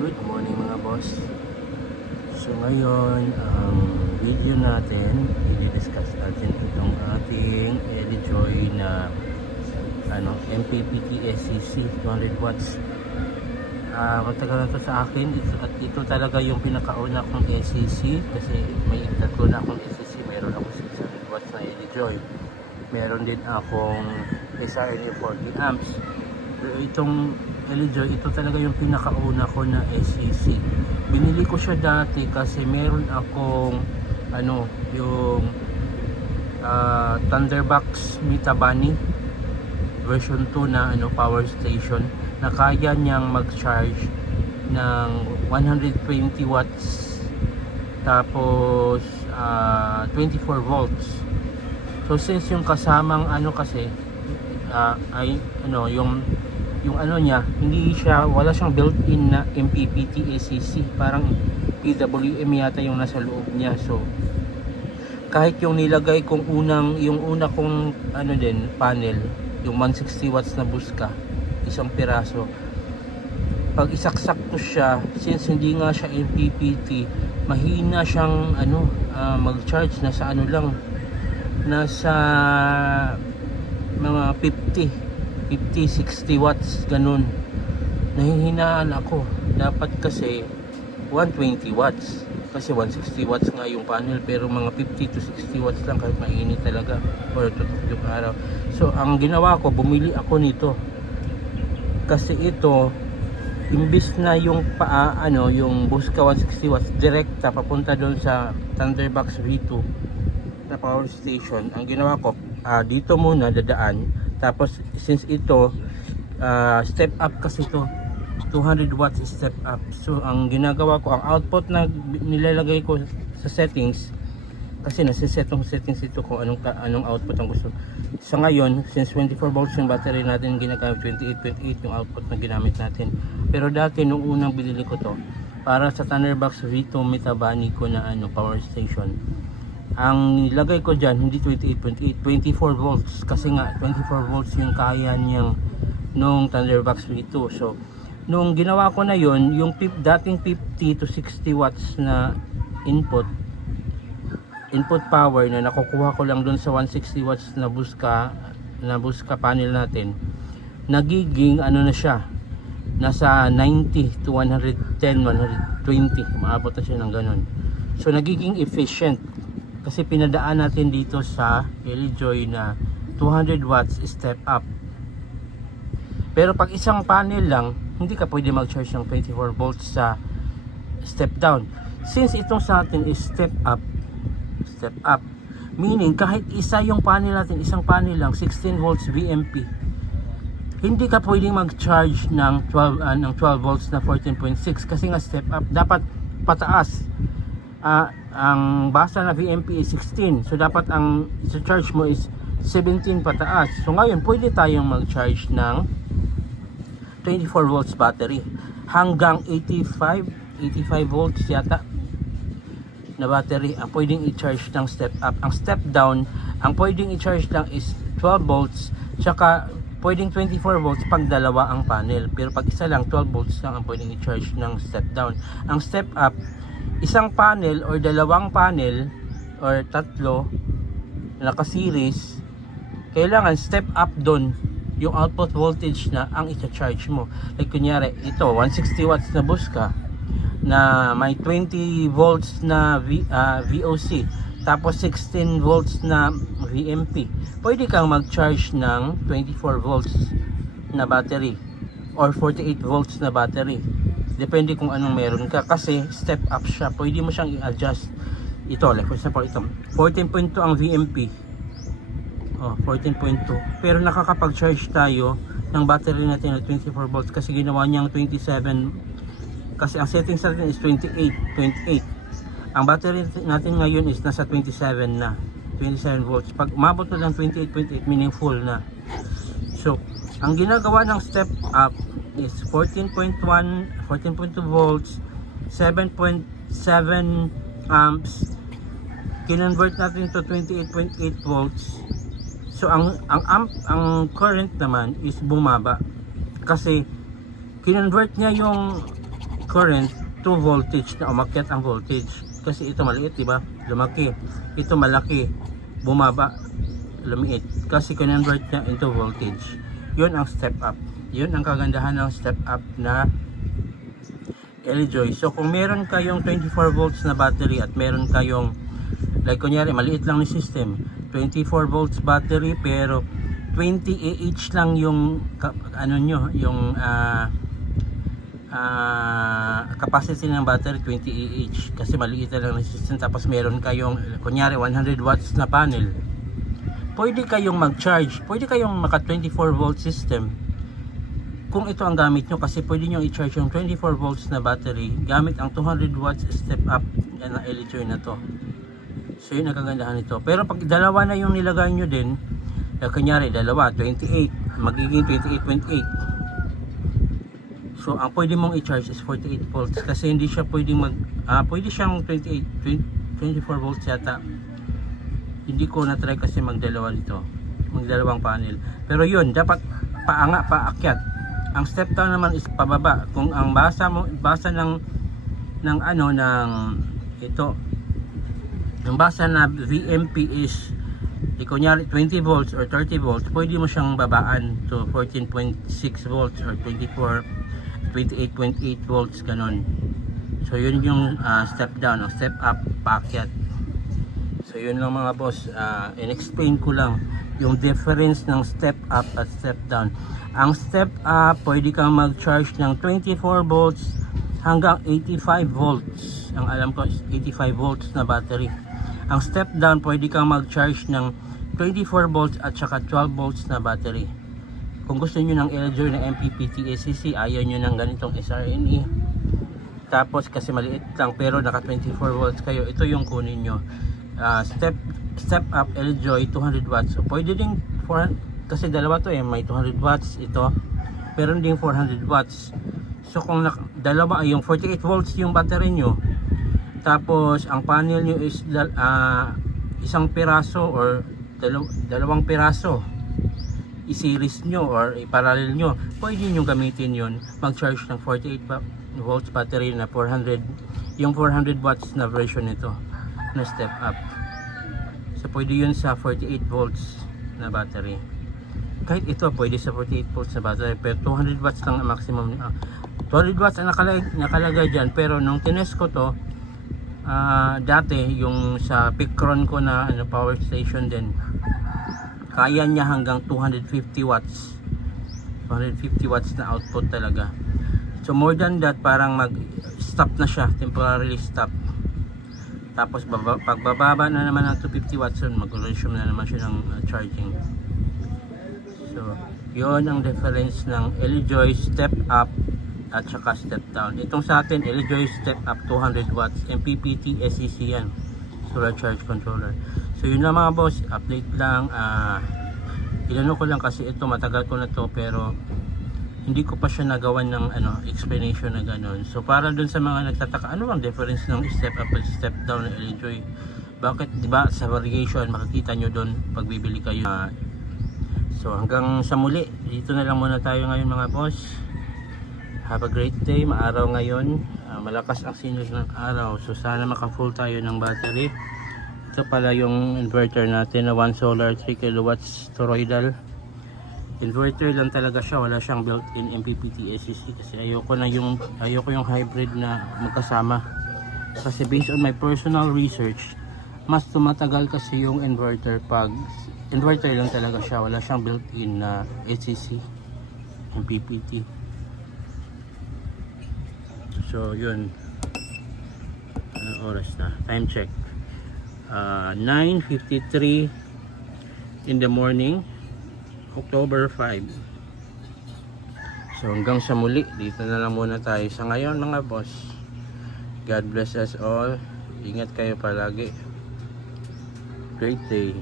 Good morning mga boss. So ngayon, ang video natin, i-discuss natin itong ating LG na MPPT SCC 200 watts. Matagal na to sa akin at ito talaga yung pinakauna kong SCC kasi may tatlo na akong SCC. Meron ako 600 watts na LG. Meron din akong SRNA 40 amps. Pero itong LG, ito talaga yung pinakauna ko na SCC. Binili ko siya dati kasi meron akong yung Thunderbox Mitabani version 2 na power station na kaya niyang mag-charge ng 120 watts tapos 24 volts. So since yung kasamang kasi yung niya, wala siyang built-in na MPPT SCC, parang PWM yata yung nasa loob niya. So kahit yung nilagay kong yung una kong panel, yung 160 watts na buska, isang piraso, pag isaksak ko siya, since hindi nga siya MPPT, mahina siyang mag-charge, nasa nasa mga 50-60 watts, ganun. Nahihinaan ako. Dapat kasi 120 watts kasi 160 watts nga yung panel, pero mga 50 to 60 watts lang kahit mainit talaga or tutok yung araw. So ang ginawa ko, bumili ako nito kasi ito, imbis na yung yung Buska 160 watts direkta papunta doon sa Thunderbox V2 na power station, ang ginawa ko, dito muna dadaan. Tapos since ito step up kasi ito, 200 watts step up. So ang ginagawa ko, ang output na nilalagay ko sa settings, kasi nasiset yung settings ito kung anong output ang gusto. Sa ngayon, since 24 volts yung battery natin ginagamit, 28.8 yung output na ginamit natin. Pero dati nung unang binili ko to para sa Thunderbox V2 Mitabani ko na power station, ang nilagay ko dyan hindi 28.8, 24 volts, kasi nga 24 volts yung kaya niyang nung Thunderbox V2. So nung ginawa ko na yon, yung dating 50 to 60 watts na input power na nakukuha ko lang dun sa 160 watts na buska panel natin, nagiging na siya, nasa 90 to 110, 120, maabot na siya ng ganun. So nagiging efficient kasi pinadaan natin dito sa LG na 200 watts step up. Pero pag isang panel lang, hindi ka pwede mag-charge ng 24 volts sa step down. Since itong sa atin is step up, meaning kahit isa yung panel natin, isang panel lang, 16 volts VMP, hindi ka pwedeng mag-charge ng 12 volts na 14.6 kasi nga step up, dapat pataas. Ang basa na VMP is 16, so dapat ang charge mo is 17 pataas. So ngayon pwede tayong mag-charge ng 24 volts battery hanggang 85 volts yata na battery ang pwedeng i-charge ng step up. Ang step down, ang pwedeng i-charge lang is 12 volts, tsaka pwedeng 24 volts pag dalawa ang panel, pero pag isa lang, 12 volts lang ang pwedeng i-charge ng step down. Ang step up, isang panel or dalawang panel or tatlo naka-series, kailangan step up doon yung output voltage na ang i-charge mo. Like kunyari, ito 160 watts na buska na may 20 volts na VOC, tapos 16 volts na VMP. Pwede kang mag-charge ng 24 volts na battery or 48 volts na battery. Depende kung anong meron ka, kasi step up siya. Pwede mo siyang i-adjust. Ito, like for example, ito 14.2 ang VMP. 14.2. Pero nakakapag-charge tayo ng battery natin na 24 volts kasi ginawa niyang 27. Kasi ang settings natin is 28. Ang battery natin ngayon is nasa 27 na. 27 volts. Pag umabot na ng 28.8, meaning full na. So, ang ginagawa ng step up is 14.2 volts, 7.7 amps, kinonvert natin to 28.8 volts. So ang current naman is bumaba kasi kinonvert niya yung current to voltage na umakyat ang voltage. Kasi ito maliit, diba? Lumaki. Ito malaki. Bumaba. Lumiit. Kasi convert niya into voltage. Yun ang step up. Yun ang kagandahan ng step up na LJoy. So kung meron kayong 24 volts na battery at meron kayong, like kunyari maliit lang ni system, 24 volts battery pero 20 Ah lang yung ano nyo, yung capacity ng battery, 20 Ah kasi maliit lang ng system. Tapos meron kayong kunyari 100 watts na panel, pwede kayong mag-charge, pwede kayong maka 24 volt system kung ito ang gamit nyo, kasi pwede nyo i-charge yung 24 volts na battery gamit ang 200 watts step up na LJoy na to. So yun ang kagandahan nito. Pero pag dalawa na yung nilagay nyo din, kunyari dalawa 28, magiging 28.8. So ang pwede mong i-charge is 48 volts kasi hindi siya pwedeng pwede siyang 24 volts yata. Hindi ko na try kasi magdalawa dito, magdalawang panel. Pero yun, dapat paakyat. Ang step down naman is pababa. Kung ang basa ng ito, ang basa na VMP is kunyari 20 volts or 30 volts, pwede mo siyang babaan to 14.6 volts or 28.8 volts ganon. So yun yung step down. Ang step up, paakyat. So yun lang mga boss, in-explain ko lang yung difference ng step up at step down. Ang step up, pwede kang mag-charge ng 24 volts hanggang 85 volts. Ang alam ko is 85 volts na battery. Ang step down, pwede kang mag-charge ng 24 volts at saka 12 volts na battery. Kung gusto niyo ng LJoy na MPPT ACC, ayaw niyo ng ganitong SRNE. Tapos kasi maliit lang pero naka 24 volts kayo, ito yung kunin nyo. Step up LJoy 200 watts. So pwede din 400, kasi dalawa to may 200 watts ito. Pero din 400 watts. So kung dalawa ay yung 48 volts yung battery nyo, tapos ang panel nyo is isang piraso or dalawang piraso, i-series nyo or i-parallel nyo, pwede nyo gamitin yun, mag-charge ng 48 volts battery na 400, yung 400 watts na version nito na step up. So pwede yun sa 48 volts na battery. Kahit ito pwede sa 48 volts na battery, pero 200 watts lang ang maximum. 200 watts ang nakalagay dyan, pero nung tinest ko to dati yung sa Picron ko na power station din, kaya niya hanggang 250 watts 250 watts na output talaga. So more than that, parang mag stop na siya, temporarily stop. Tapos pagbababa na naman ng 250 watts, mag-resume na naman siya ng charging. So yun ang difference ng LJoy step up at saka step down. Itong sa atin, LJoy step up 200 watts, MPPT SEC yan, solar charge controller. So yun lang mga boss, update lang. Ilano ko lang kasi ito, matagal ko na to pero hindi ko pa siya nagawan ng explanation na gano'n. So para dun sa mga nagtataka, ano ang difference ng step up at step down ng LJoy? Bakit, di ba sa variation makikita nyo dun pag bibili kayo. So hanggang sa muli, dito na lang muna tayo ngayon mga boss. Have a great day. Maaraw ngayon, malakas ang sinos ng araw, so sana maka-full tayo ng battery. Ito pala yung inverter natin na 1 solar 3 kilowatts toroidal. Inverter lang talaga siya, wala siyang built-in MPPT ACC kasi ayoko yung hybrid na magkasama. Kasi based on my personal research, mas tumatagal kasi yung inverter pag inverter lang talaga siya, wala siyang built-in na ACC MPPT. So yun, oras na, time check, 9:53 in the morning, October 5. So hanggang sa muli, dito na lang muna tayo sa ngayon mga boss. God bless us all. Ingat kayo palagi. Great day.